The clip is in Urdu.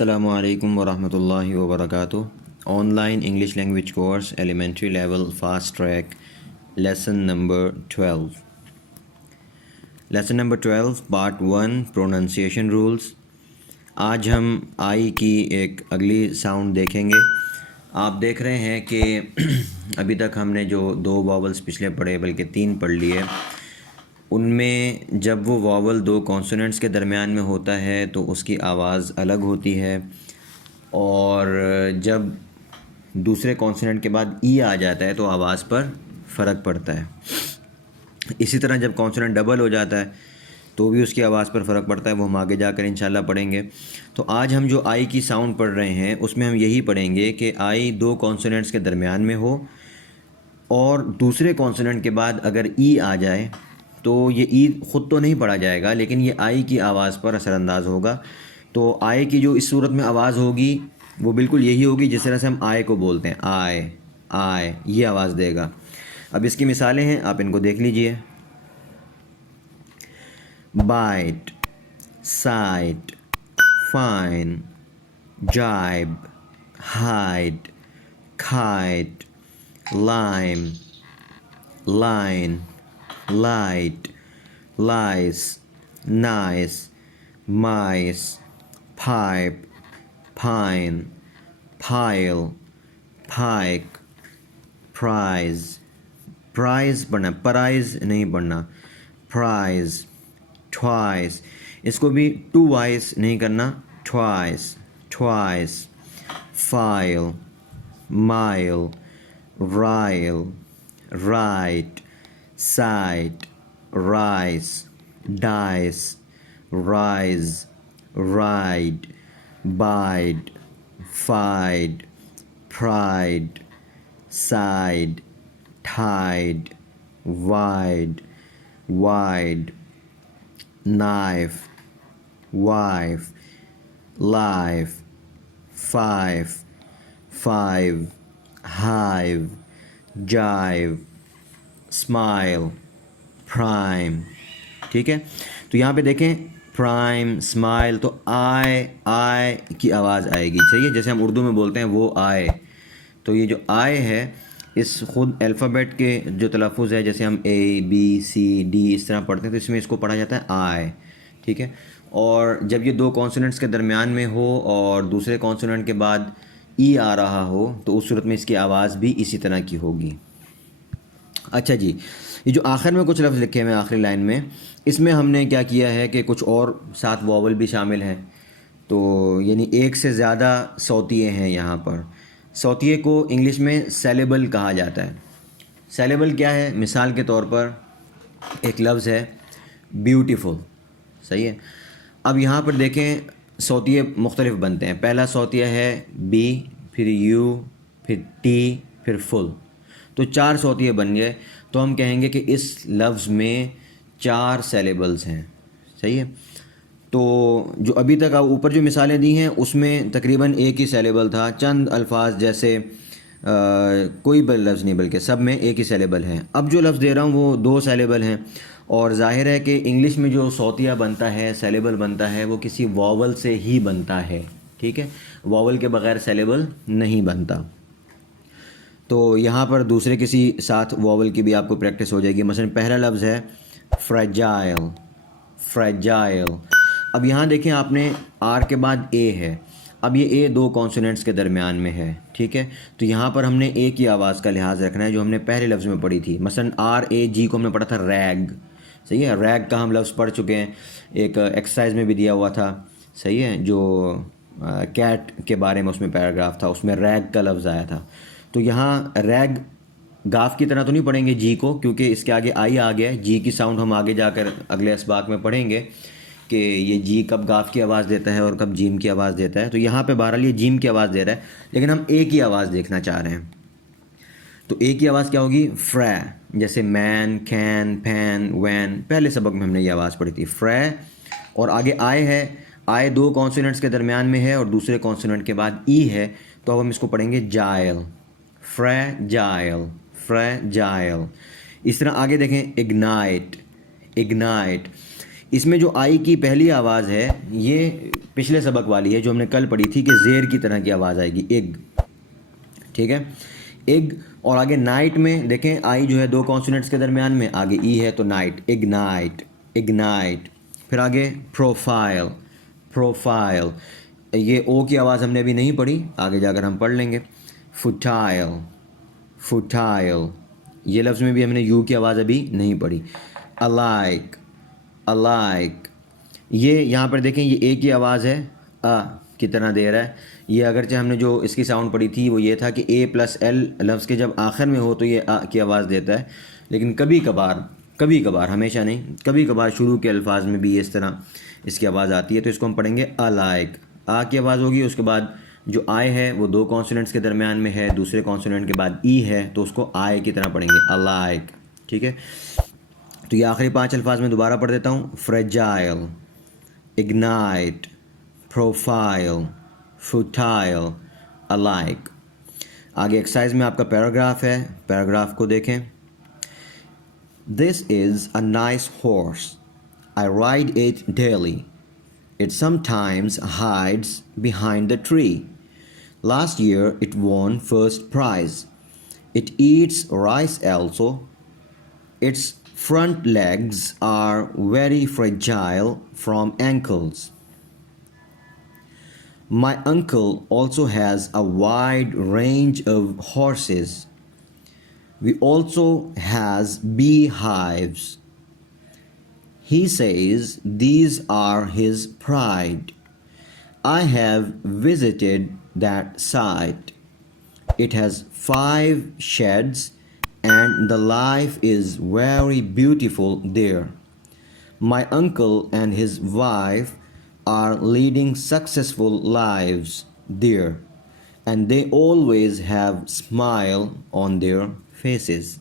السلام علیکم ورحمۃ اللہ وبرکاتہ. Online English language course elementary level fast track lesson number 12. Lesson number 12 part 1 pronunciation rules. آج ہم آئی کی ایک اگلی ساؤنڈ دیکھیں گے. آپ دیکھ رہے ہیں کہ ابھی تک ہم نے جو 2 واولز پچھلے پڑھے بلکہ 3 پڑھ لیے، ان میں جب وہ واول 2 کانسوننٹس کے درمیان میں ہوتا ہے تو اس کی آواز الگ ہوتی ہے، اور جب دوسرے کانسوننٹ کے بعد ای آ جاتا ہے تو آواز پر فرق پڑتا ہے. اسی طرح جب کانسوننٹ ڈبل ہو جاتا ہے تو بھی اس کی آواز پر فرق پڑتا ہے، وہ ہم آگے جا کر انشاءاللہ پڑھیں گے. تو آج ہم جو آئی کی ساؤنڈ پڑھ رہے ہیں اس میں ہم یہی پڑھیں گے کہ آئی 2 کانسوننٹس کے درمیان میں ہو اور دوسرے کانسوننٹ کے بعد اگر ای آ جائے تو یہ ای خود تو نہیں پڑھا جائے گا لیکن یہ آئی کی آواز پر اثر انداز ہوگا. تو آئے کی جو اس صورت میں آواز ہوگی وہ بالکل یہی ہوگی جس طرح سے ہم آئے کو بولتے ہیں، آئے آئے، یہ آواز دے گا. اب اس کی مثالیں ہیں، آپ ان کو دیکھ لیجئے. بائٹ، سائٹ، فائن، جائب، ہائڈ، کھائٹ، لائم، line, light, لائس، nice, mice, پھائپ، پھائن، file, پھائک، price. Price پڑھنا، پرائز نہیں پڑھنا، پرائز. ٹوائس، اس کو بھی 2 وائس نہیں کرنا، twice, twice. File, mile, rile, right, site, rice, dice, rise, ride, bide, فائڈ، fried, side, tide, wide, wide, knife, wife, life, fife, five, hive, jive, smile, prime. ٹھیک ہے، تو یہاں پہ دیکھیں پرائم، اسمائل، تو آئے کی آواز آئے گی. صحیح ہے، جیسے ہم اردو میں بولتے ہیں وہ آئے، تو یہ جو آئے ہے اس خود الفابیٹ کے جو تلفظ ہے، جیسے ہم اے بی سی ڈی اس طرح پڑھتے ہیں تو اس میں اس کو پڑھا جاتا ہے آئے. ٹھیک ہے، اور جب یہ 2 کانسوننٹس کے درمیان میں ہو اور دوسرے کانسوننٹ کے بعد ای آ رہا ہو تو اس صورت میں اس کی آواز بھی اسی طرح کی ہوگی. اچھا جی، یہ جو آخر میں کچھ لفظ لکھے ہوئے ہیں آخری لائن میں، اس میں ہم نے کیا کیا ہے کہ کچھ اور 7 واول بھی شامل ہیں. تو یعنی 1 سے زیادہ صوتیے ہیں یہاں پر. صوتیے کو انگلش میں سیلیبل کہا جاتا ہے. سیلیبل کیا ہے؟ مثال کے طور پر ایک لفظ ہے بیوٹیفل. صحیح ہے، اب یہاں پر دیکھیں صوتیے مختلف بنتے ہیں. پہلا صوتیہ ہے بی، پھر یو، پھر ٹی، پھر فل. تو 4 صوتیے بن گئے. تو ہم کہیں گے کہ اس لفظ میں 4 سیلیبلز ہیں. صحیح ہے، تو جو ابھی تک اوپر جو مثالیں دی ہیں اس میں تقریباً ایک ہی سیلیبل تھا. چند الفاظ جیسے کوئی لفظ نہیں بلکہ سب میں ایک ہی سیلیبل ہے. اب جو لفظ دے رہا ہوں وہ 2 سیلیبل ہیں، اور ظاہر ہے کہ انگلش میں جو صوتیہ بنتا ہے، سیلیبل بنتا ہے، وہ کسی واول سے ہی بنتا ہے. ٹھیک ہے، واول کے بغیر سیلیبل نہیں بنتا. تو یہاں پر دوسرے کسی ساتھ واول کی بھی آپ کو پریکٹس ہو جائے گی. مثلا پہلا لفظ ہے فریجائل، فریجائل. اب یہاں دیکھیں آپ نے آر کے بعد اے ہے. اب یہ اے 2 کانسوننٹس کے درمیان میں ہے. ٹھیک ہے، تو یہاں پر ہم نے اے کی آواز کا لحاظ رکھنا ہے جو ہم نے پہلے لفظ میں پڑھی تھی. مثلا آر اے جی کو ہم نے پڑھا تھا ریگ. صحیح ہے، ریگ کا ہم لفظ پڑھ چکے ہیں، ایک ایکسرسائز میں بھی دیا ہوا تھا. صحیح ہے، جو کیٹ کے بارے میں اس میں پیراگراف تھا، اس میں ریگ کا لفظ آیا تھا. تو یہاں ریگ گاف کی طرح تو نہیں پڑھیں گے جی کو، کیونکہ اس کے آگے آئی آ گیا ہے. جی کی ساؤنڈ ہم آگے جا کر اگلے اسباق میں پڑھیں گے کہ یہ جی کب گاف کی آواز دیتا ہے اور کب جیم کی آواز دیتا ہے. تو یہاں پہ بہرحال یہ جیم کی آواز دے رہا ہے، لیکن ہم اے کی آواز دیکھنا چاہ رہے ہیں. تو اے کی آواز کیا ہوگی؟ فرے. جیسے مین، کین، پین، وین، پہلے سبق میں ہم نے یہ آواز پڑھی تھی، فرے. اور آگے آئے ہے، آئے 2 کانسوننٹس کے درمیان میں ہے اور دوسرے کانسوننٹ کے بعد ای ہے، تو اب ہم اس کو پڑھیں گے جائل، فرے جائل، فرے جائل. اس طرح آگے دیکھیں اگنائٹ، اگنائٹ. اس میں جو آئی کی پہلی آواز ہے یہ پچھلے سبق والی ہے جو ہم نے کل پڑھی تھی کہ زیر کی طرح کی آواز آئے گی، ایگ، ٹھیک ہے، ایگ. اور آگے نائٹ میں دیکھیں آئی جو ہے دو کانسوننٹس کے درمیان میں، آگے ای ہے تو نائٹ، اگنائٹ، اگنائٹ. پھر آگے پروفائل، پروفائل، یہ او کی آواز ہم نے ابھی نہیں پڑھی، آگے جا کر ہم پڑھ لیں گے. فوٹائل، فوٹائل، یہ لفظ میں بھی ہم نے یو کی آواز ابھی نہیں پڑھی. الائک، الائک، یہ یہاں پر دیکھیں یہ اے کی آواز ہے، کی طرح دے رہا ہے. یہ اگرچہ ہم نے جو اس کی ساؤنڈ پڑھی تھی وہ یہ تھا کہ اے پلس ایل لفظ کے جب آخر میں ہو تو یہ کی آواز دیتا ہے، لیکن کبھی کبھار، کبھی کبھار، ہمیشہ نہیں، کبھی کبھار شروع کے الفاظ میں بھی اس طرح اس کی آواز آتی ہے، تو اس کو ہم پڑھیں گے الائک. کی آواز ہوگی، اس کے بعد جو آئے ہے وہ دو کانسوننٹس کے درمیان میں ہے، دوسرے کانسوننٹ کے بعد ای ہے تو اس کو آئے کی طرح پڑھیں گے، الائک، ٹھیک ہے. تو یہ آخری 5 الفاظ میں دوبارہ پڑھ دیتا ہوں: فریجائل، اگنائٹ، پروفائل، فوٹائل، الائک. آگے ایکسرسائز میں آپ کا پیراگراف ہے، پیراگراف کو دیکھیں. This is a nice horse. I ride it daily. It sometimes hides behind the tree. Last year it won first prize. It eats rice also. Its front legs are very fragile from ankles. My uncle also has a wide range of horses. We also has beehives. He says these are his pride. I have visited that site. It has 5 sheds and the life is very beautiful there. My uncle and his wife are leading successful lives there, and they always have smile on their faces.